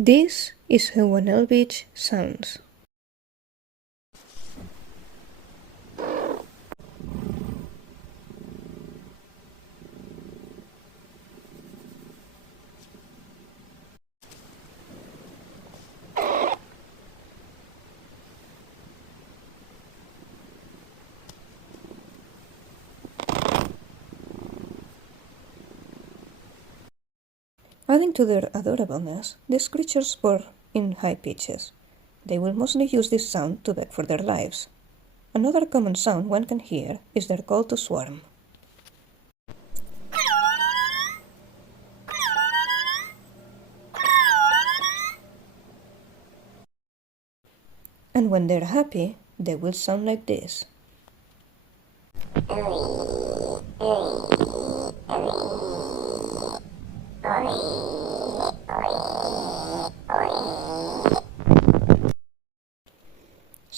This is how an Elwich sounds. Adding to their adorableness, these creatures purr in high pitches. They will mostly use this sound to beg for their lives. Another common sound one can hear is their call to swarm. And when they're happy, they will sound like this.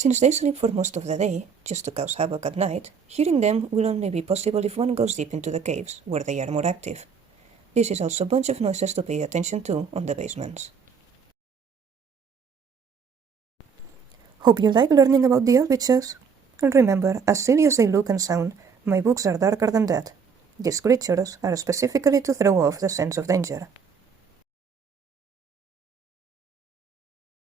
Since they sleep for most of the day, just to cause havoc at night, hearing them will only be possible if one goes deep into the caves, where they are more active. This is also a bunch of noises to pay attention to on the basements. Hope you like learning about the Elwiches. And remember, as silly as they look and sound, my books are darker than that. These creatures are specifically to throw off the sense of danger.